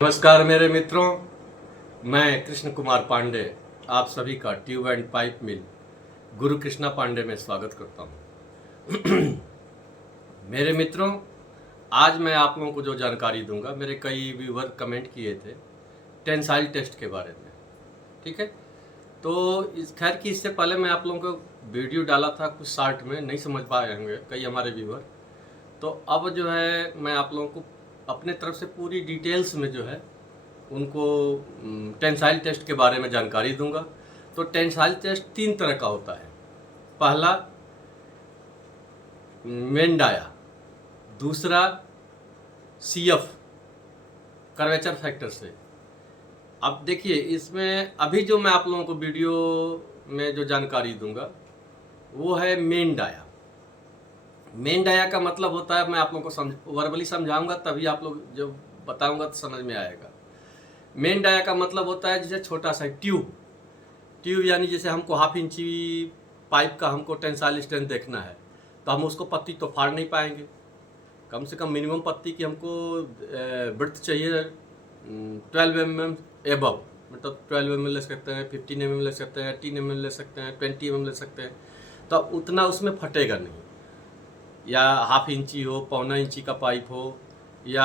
नमस्कार मेरे मित्रों, मैं कृष्ण कुमार पांडे आप सभी का ट्यूब एंड पाइप मिल गुरु कृष्णा पांडे में स्वागत करता हूं। मेरे मित्रों, आज मैं आप लोगों को जो जानकारी दूंगा, मेरे कई व्यूवर कमेंट किए थे टेंसाइल टेस्ट के बारे में। ठीक है, तो इस खैर कि इससे पहले मैं आप लोगों को वीडियो डाला था कुछ शार्ट में, नहीं समझ पाए होंगे कई हमारे व्यूवर। तो अब जो है मैं आप लोगों को अपने तरफ से पूरी डिटेल्स में जो है उनको टेंसाइल टेस्ट के बारे में जानकारी दूंगा। तो टेंसाइल टेस्ट 3 तरह का होता है। पहला मेन डाया, दूसरा सीएफ कर्वेचर फैक्टर से। अब देखिए, इसमें अभी जो मैं आप लोगों को वीडियो में जो जानकारी दूंगा वो है मेन डाया। मेन डाया का मतलब होता है, मैं आप लोगों को वर्बली समझाऊंगा तभी आप लोग जब बताऊंगा तो समझ में आएगा। मेन डाया का मतलब होता है जैसे छोटा सा ट्यूब यानी जैसे हमको हाफ इंची पाइप का हमको टेंसाइल स्ट्रेंथ देखना है, तो हम उसको पत्ती तो फाड़ नहीं पाएंगे। कम से कम मिनिमम पत्ती की हमको ब्रेड्थ चाहिए 12 mm एबव, मतलब 12 mm ले सकते हैं, 15 mm ले सकते हैं, 18 mm ले सकते हैं, 20 mm ले सकते हैं। तो उतना उसमें फटेगा नहीं। या हाफ इंची हो, पौना इंची का पाइप हो, या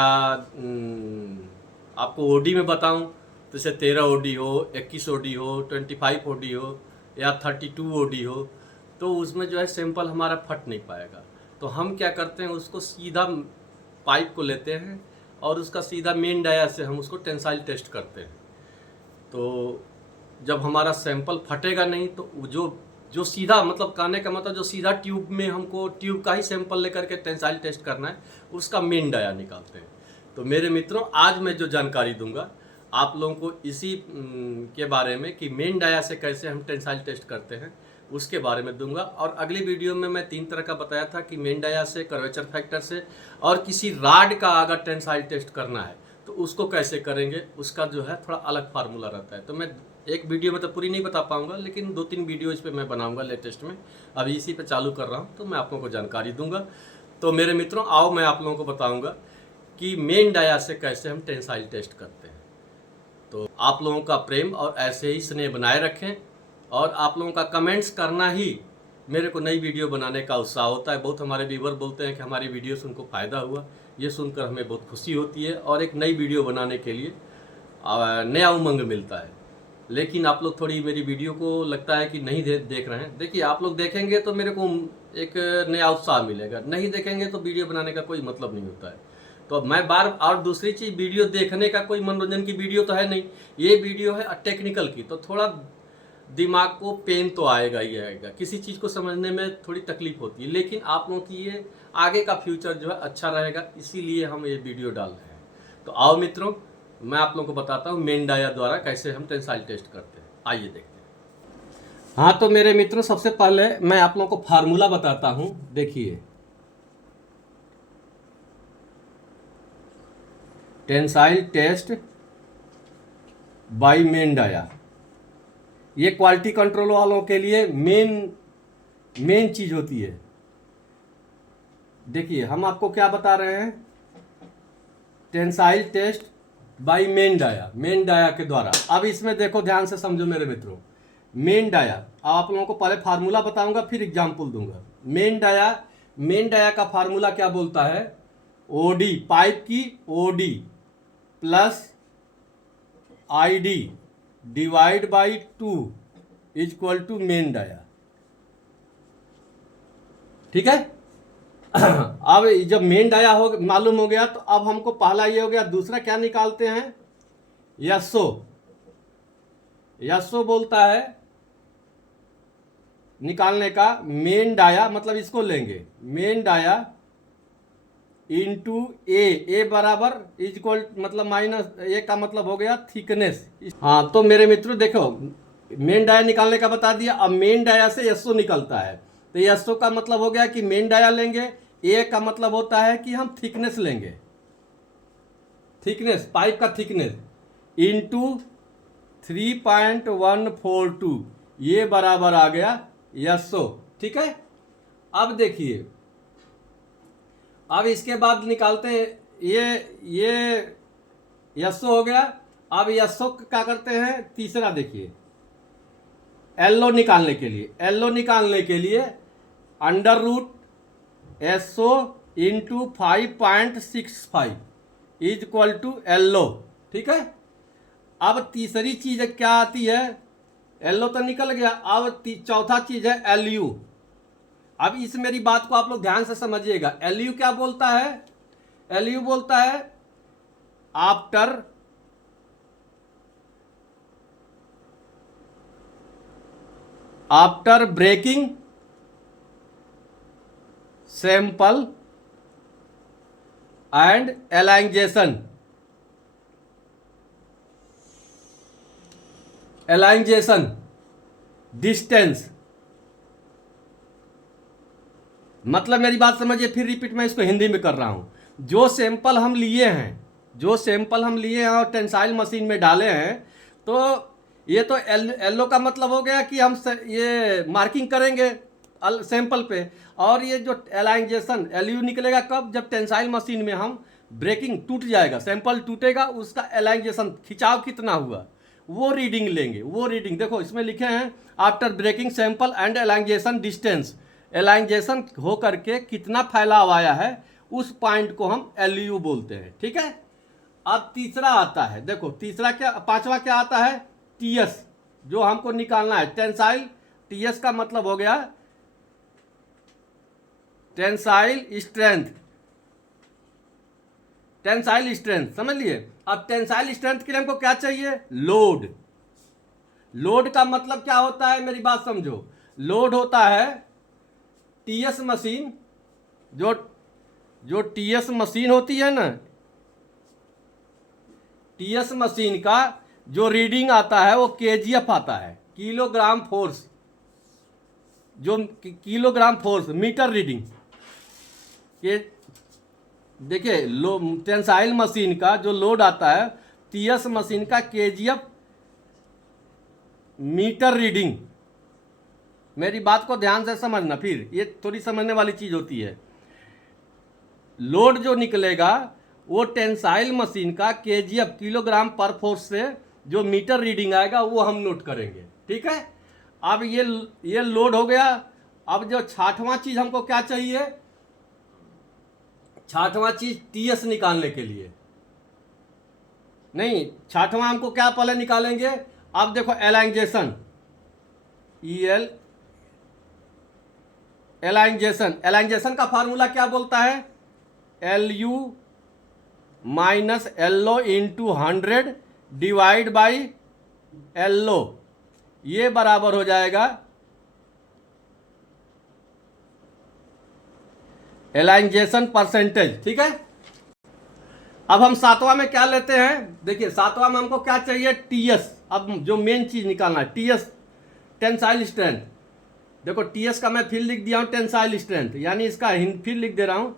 आपको ओडी में बताऊं तो जैसे 13 ओडी हो, 21 ओडी हो, 25 ओडी हो, या 32 ओडी हो, तो उसमें जो है सैंपल हमारा फट नहीं पाएगा। तो हम क्या करते हैं, उसको सीधा पाइप को लेते हैं और उसका सीधा मेन डाया से हम उसको टेंसाइल टेस्ट करते हैं। तो जब हमारा सैंपल फटेगा नहीं तो जो सीधा, मतलब कहने का मतलब जो सीधा ट्यूब में हमको ट्यूब का ही सैंपल लेकर के टेंसाइल टेस्ट करना है, उसका मेन डाया निकालते हैं। तो मेरे मित्रों, आज मैं जो जानकारी दूंगा आप लोगों को इसी के बारे में कि मेन डाया से कैसे हम टेंसाइल टेस्ट करते हैं उसके बारे में दूंगा। और अगली वीडियो में मैं 3 तरह का बताया था कि मेन डाया से, कर्वेचर फैक्टर से, और किसी राड का अगर टेंसाइल टेस्ट करना है तो उसको कैसे करेंगे, उसका जो है थोड़ा अलग फार्मूला रहता है। तो मैं एक वीडियो में तो पूरी नहीं बता पाऊंगा, लेकिन 2-3 वीडियो इस पर मैं बनाऊंगा लेटेस्ट में। अभी इसी पे चालू कर रहा हूं, तो मैं आप लोगों को जानकारी दूंगा। तो मेरे मित्रों, आओ मैं आप लोगों को बताऊंगा कि मेन डाया से कैसे हम टेंसाइल टेस्ट करते हैं। तो आप लोगों का प्रेम और ऐसे ही स्नेह बनाए रखें, और आप लोगों का कमेंट्स करना ही मेरे को नई वीडियो बनाने का उत्साह होता है। बहुत हमारे व्यूवर बोलते हैं कि हमारी वीडियो से उनको फ़ायदा हुआ, ये सुनकर हमें बहुत खुशी होती है और एक नई वीडियो बनाने के लिए नया उमंग मिलता है। लेकिन आप लोग थोड़ी मेरी वीडियो को लगता है कि नहीं देख रहे हैं। देखिए, आप लोग देखेंगे तो मेरे को एक नया उत्साह मिलेगा, नहीं देखेंगे तो वीडियो बनाने का कोई मतलब नहीं होता है। तो अब मैं और दूसरी चीज़, वीडियो देखने का कोई मनोरंजन की वीडियो तो है नहीं, ये वीडियो है टेक्निकल की। तो थोड़ा दिमाग को पेन तो आएगा ही आएगा, किसी चीज़ को समझने में थोड़ी तकलीफ होती है, लेकिन आप लोगों की ये आगे का फ्यूचर जो है अच्छा रहेगा, इसीलिए हम ये वीडियो डाल रहे हैं। तो आओ मित्रों, मैं आप लोगों को बताता हूँ मेन डाया द्वारा कैसे हम टेंसाइल टेस्ट करते हैं। आइए देखते हैं। हाँ, तो मेरे मित्रों, सबसे पहले मैं आप लोगों को फार्मूला बताता हूँ। देखिए, tensile test by main dia, ये क्वालिटी कंट्रोल वालों के लिए मेन चीज होती है। देखिए, हम आपको क्या बता रहे हैं, tensile test by main dia के द्वारा। अब इसमें देखो, ध्यान से समझो मेरे मित्रों। मेन डाया, अब आप लोगों को पहले फार्मूला बताऊंगा, फिर एग्जाम्पल दूंगा। मेन डाया का फार्मूला क्या बोलता है, ओडी, पाइप की OD plus ID divide by 2 equal to main dia. ठीक है। अब जब मेन डाया हो मालूम हो गया, तो अब हमको पहला ये हो गया। दूसरा क्या निकालते हैं, यस्सो बोलता है निकालने का। मेन डाया मतलब इसको लेंगे, मेन डाया इंटू ए बराबर इक्वल, मतलब माइनस ए का मतलब हो गया थिकनेस। हाँ, तो मेरे मित्रों देखो, मेन डाया निकालने का बता दिया। अब मेन डाया से एसओ निकलता है, तो एसओ का मतलब हो गया कि मेन डाया लेंगे। ए का मतलब होता है कि हम थिकनेस लेंगे, थिकनेस, पाइप का थिकनेस इंटू 3.142, ये बराबर आ गया एसओ। ठीक है। अब देखिए, अब इसके बाद निकालते हैं ये एसओ हो गया। अब एसओ क्या करते हैं, तीसरा देखिए, एलओ निकालने के लिए, एलओ निकालने के लिए under root SO into 5.65 is equal to LO. ठीक है। अब तीसरी चीज क्या आती है, एलओ तो निकल गया, अब चौथा चीज है एलयू। अब इस मेरी बात को आप लोग ध्यान से समझिएगा। एलयू क्या बोलता है, एलयू बोलता है after breaking sample and elongation distance. मतलब मेरी बात समझिए, फिर रिपीट मैं इसको हिंदी में कर रहा हूं। जो सैंपल हम लिए हैं, जो सैंपल हम लिए हैं और टेंसाइल मशीन में डाले हैं, तो ये तो एलओ का मतलब हो गया कि हम ये मार्किंग करेंगे सैंपल पे, और ये जो एलाइंजेशन एलयू निकलेगा कब, जब टेंसाइल मशीन में हम ब्रेकिंग टूट जाएगा, सैंपल टूटेगा, उसका एलाइंजेशन खिंचाव कितना हुआ वो रीडिंग लेंगे। वो रीडिंग देखो इसमें लिखे हैं after breaking sample and elongation distance, elongation हो करके कितना फैलाव आया है उस पॉइंट को हम एलयू बोलते हैं। ठीक है। अब तीसरा आता है, देखो तीसरा क्या, पांचवा क्या आता है, टीएस, जो हमको निकालना है टेंसाइल। टीएस का मतलब हो गया टेंसाइल स्ट्रेंथ, टेंसाइल स्ट्रेंथ समझ लिए। अब टेंसाइल स्ट्रेंथ के लिए हमको क्या चाहिए, लोड। लोड का मतलब क्या होता है, मेरी बात समझो। लोड होता है टीएस मशीन, जो टीएस मशीन होती है ना, टीएस मशीन का जो रीडिंग आता है वो केजीएफ आता है, किलोग्राम फोर्स, जो किलोग्राम फोर्स मीटर रीडिंग के। देखिए टेंसाइल मशीन का जो लोड आता है टीएस मशीन का केजीएफ मीटर रीडिंग। मेरी बात को ध्यान से समझना, फिर ये थोड़ी समझने वाली चीज होती है। लोड जो निकलेगा वो टेंसाइल मशीन का केजीएफ किलोग्राम पर फोर्स से जो मीटर रीडिंग आएगा वो हम नोट करेंगे। ठीक है। अब ये लोड हो गया। अब जो छठवां चीज हमको क्या चाहिए, छठवां चीज टीएस निकालने के लिए, नहीं छठवां हमको क्या पहले निकालेंगे। अब देखो एलाइंजेशन, ईएल एलाइंजेशन, एलाइंजेशन का फार्मूला क्या बोलता है, LU minus LO into 100 divide by LO, ये बराबर हो जाएगा एलाइंजेशन परसेंटेज। ठीक है। अब हम सातवां में क्या लेते हैं, देखिए सातवां में हमको क्या चाहिए, टीएस। अब जो मेन चीज निकालना है टीएस, टेंसाइल स्ट्रेंथ। देखो टीएस का मैं फिर लिख दिया हूं टेंसाइल स्ट्रेंथ, यानी इसका फिर लिख दे रहा हूं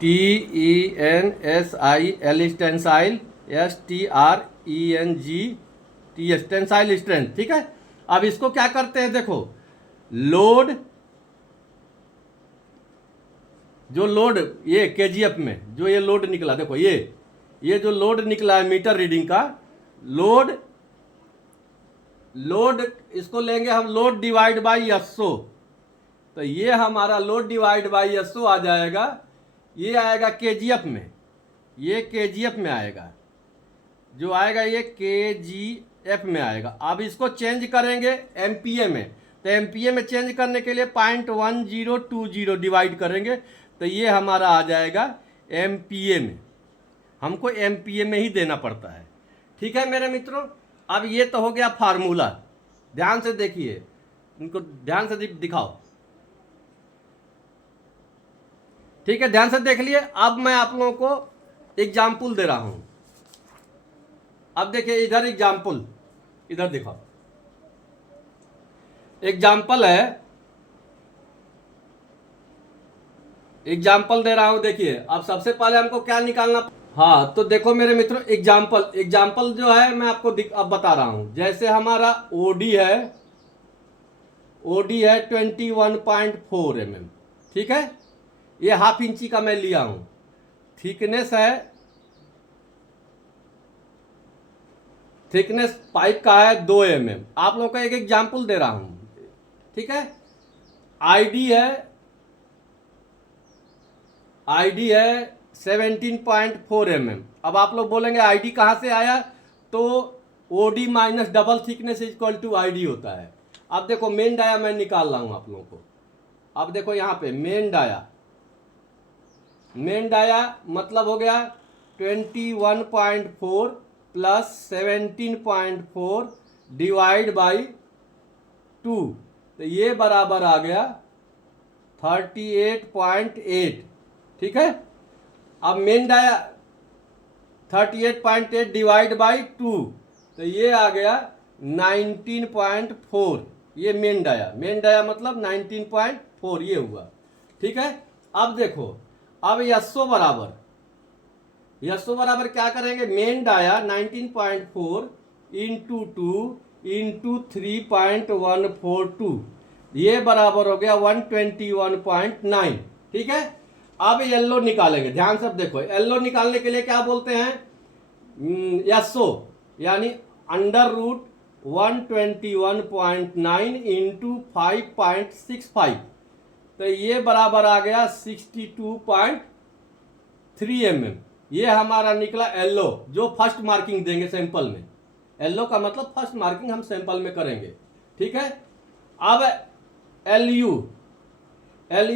TENSIL tensile, STRENG tensile strength. ठीक है। अब इसको क्या करते हैं, देखो लोड, जो लोड ये केजीएफ में जो ये लोड निकला, देखो ये जो लोड निकला है मीटर रीडिंग का, लोड इसको लेंगे हम लोड डिवाइड बाई एसओ, तो ये हमारा लोड डिवाइड बाई एसओ आ जाएगा। ये आएगा केजीएफ में, ये केजीएफ में आएगा, जो आएगा ये केजीएफ में आएगा। अब इसको चेंज करेंगे एमपीए में, तो एमपीए में चेंज करने के लिए 0.1020 डिवाइड करेंगे, तो ये हमारा आ जाएगा एमपीए में। हमको एमपीए में ही देना पड़ता है। ठीक है मेरे मित्रों। अब ये तो हो गया फार्मूला, ध्यान से देखिए, इनको ध्यान से दिखाओ। ठीक है, ध्यान से देख लिए। अब मैं आप लोगों को एग्जाम्पल दे रहा हूं। अब देखिए इधर एग्जाम्पल, इधर दिखाओ, एग्जाम्पल है, एग्जाम्पल दे रहा हूं। देखिए अब सबसे पहले हमको क्या निकालना, हाँ तो देखो मेरे मित्रों एग्जाम्पल जो है मैं आपको अब बता रहा हूं। जैसे हमारा ओडी है, ओडी है 21.4 mm, ठीक है। ये हाफ इंची का मैं लिया हूं। थिकनेस है, थिकनेस पाइप का है 2 mm। आप लोगों का एक एग्जाम्पल दे रहा हूं, ठीक है। आईडी है 17.4 mm। अब आप लोग बोलेंगे आईडी कहां से आया, तो OD minus double thickness equal to ID होता है। अब देखो मेन डाया मैं निकाल रहा हूं आप लोगों को। अब देखो यहां पे मेन डाया मतलब हो गया 21.4 प्लस 17.4 डिवाइड बाई 2, तो ये बराबर आ गया 38.8, ठीक है। अब मेन डाया 38.8 डिवाइड बाई 2, तो ये आ गया 19.4। ये मेन डाया मतलब 19.4 ये हुआ, ठीक है। अब देखो, अब यस्सो बराबर क्या करेंगे, मेन डाया 19.4 इंटू 2 इंटू 3.142, ये बराबर हो गया 121.9, ठीक है। अब येलो निकालेंगे, ध्यान से देखो। येलो निकालने के लिए क्या बोलते हैं, यस्सो यानी अंडर रूट 121.9 इंटू 5.65, तो ये बराबर आ गया 62.3 mm। ये हमारा निकला येलो, जो फर्स्ट मार्किंग देंगे सैंपल में। येलो का मतलब फर्स्ट मार्किंग हम सैंपल में करेंगे, ठीक है। अब एलयू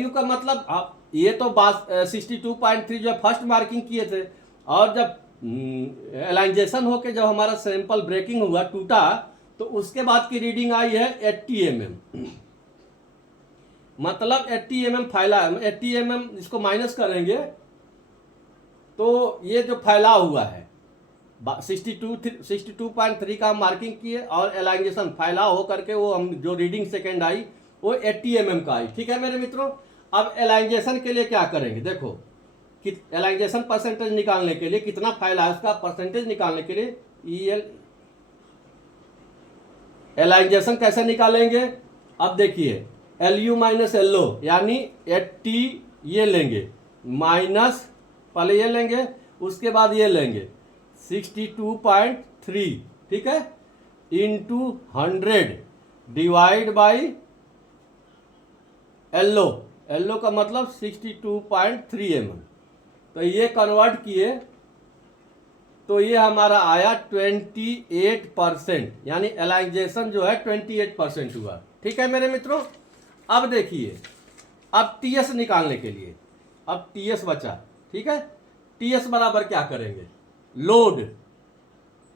का मतलब, आप ये तो 62.3 जो फर्स्ट मार्किंग किए थे, और जब एलाइजेशन होके जब हमारा सैंपल ब्रेकिंग हुआ, टूटा, तो उसके बाद की रीडिंग आई है 80 mm। मतलब 80 mm फैला है। 80 mm इसको माइनस करेंगे तो ये जो फैला हुआ है 62.3 का मार्किंग किए, और एलाइजेशन फैला हो करके वो हम जो रीडिंग सेकेंड आई वो 80 mm का आई, ठीक है मेरे मित्रों। अब एलाइजेशन के लिए क्या करेंगे, देखो कि एलाइजेशन परसेंटेज निकालने के लिए कितना फैला है उसका परसेंटेज निकालने के लिए एलाइजेशन कैसे निकालेंगे। अब देखिए एलयू माइनस एलओ यानी 80 ये लेंगे, माइनस पहले ये लेंगे, उसके बाद ये लेंगे 62.3, ठीक है, इंटू 100 डिवाइड बाई एलओ का मतलब 62.3 mm। तो ये कन्वर्ट किए तो ये हमारा आया 28%, यानी एलाइजेशन जो है 28% हुआ, ठीक है मेरे मित्रों। अब देखिए, अब टीएस निकालने के लिए, अब टीएस बचा, ठीक है। टीएस बराबर क्या करेंगे,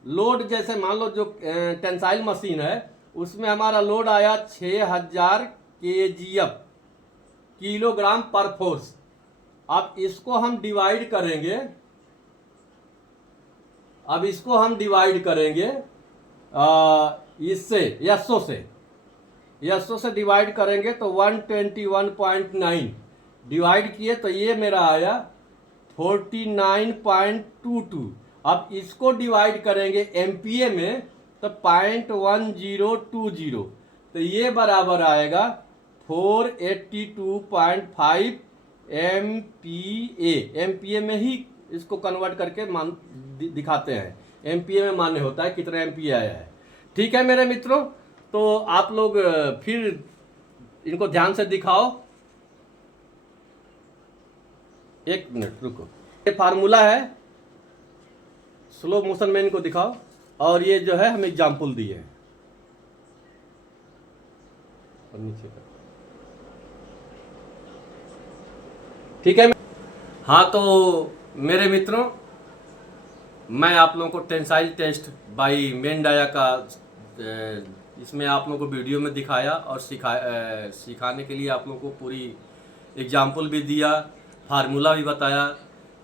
लोड जैसे मान लो जो टेंसाइल मशीन है उसमें हमारा लोड आया 6000 kgf, किलोग्राम पर फोर्स। अब इसको हम डिवाइड करेंगे, इससे यस्सो से डिवाइड करेंगे तो 121.9 डिवाइड किए तो ये मेरा आया 49.22। अब इसको डिवाइड करेंगे एमपीए में तो 0.1020, तो ये बराबर आएगा 482.5 एमपीए में ही इसको कन्वर्ट करके दिखाते हैं। एमपीए में मान्य होता है कितना एमपीए आया है, ठीक है मेरे मित्रों। तो आप लोग फिर इनको ध्यान से दिखाओ, एक मिनट रुको। ये फार्मूला है, स्लो मोशन में इनको दिखाओ, और ये जो है हम एग्जाम्पल दिए हैं। और नीचे का ठीक है। हाँ तो मेरे मित्रों, मैं आप लोगों को tensile test by main dia का इसमें आप लोगों को वीडियो में दिखाया, और सिखाने के लिए आप लोगों को पूरी एग्जाम्पल भी दिया, फार्मूला भी बताया।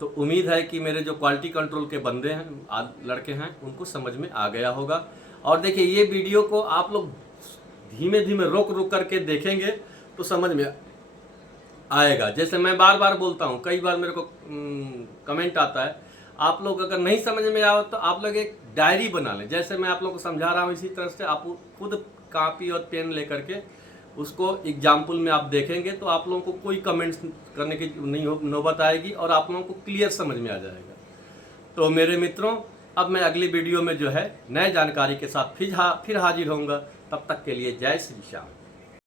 तो उम्मीद है कि मेरे जो क्वालिटी कंट्रोल के बंदे हैं, लड़के हैं, उनको समझ में आ गया होगा। और देखिए ये वीडियो को आप लोग धीमे धीमे रोक करके देखेंगे तो समझ में आएगा। जैसे मैं बार बार बोलता हूँ, कई बार मेरे को कमेंट आता है, आप लोग अगर नहीं समझ में आओ तो आप लोग एक डायरी बना लें। जैसे मैं आप लोग को समझा रहा हूँ इसी तरह से आप खुद कॉपी और पेन लेकर के उसको एग्जाम्पल में आप देखेंगे तो आप लोगों को कोई कमेंट्स करने की नौबत आएगी और आप लोगों को क्लियर समझ में आ जाएगा। तो मेरे मित्रों, अब मैं अगली वीडियो में जो है नए जानकारी के साथ फिर हाजिर होऊंगा। तब तक के लिए जय श्री श्याम।